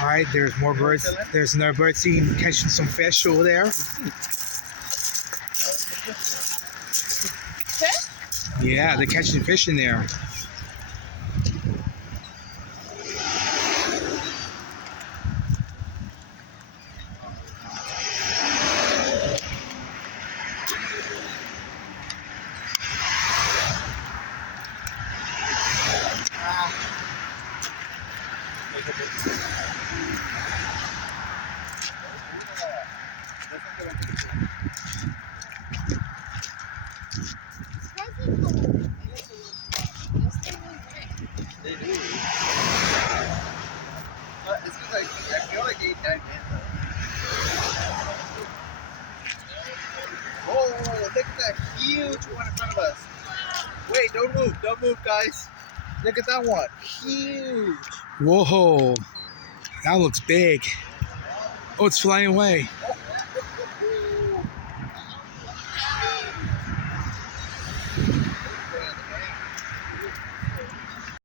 All right, there's more birds. There's another bird seen catching some fish over there. Yeah, they're catching fish in there. They do. It's just like, I feel like 8, 9 minutes. Oh, look at that huge one in front of us. Wait, don't move, guys. Look at that one. Huge. Whoa, that looks big. Oh, it's flying away.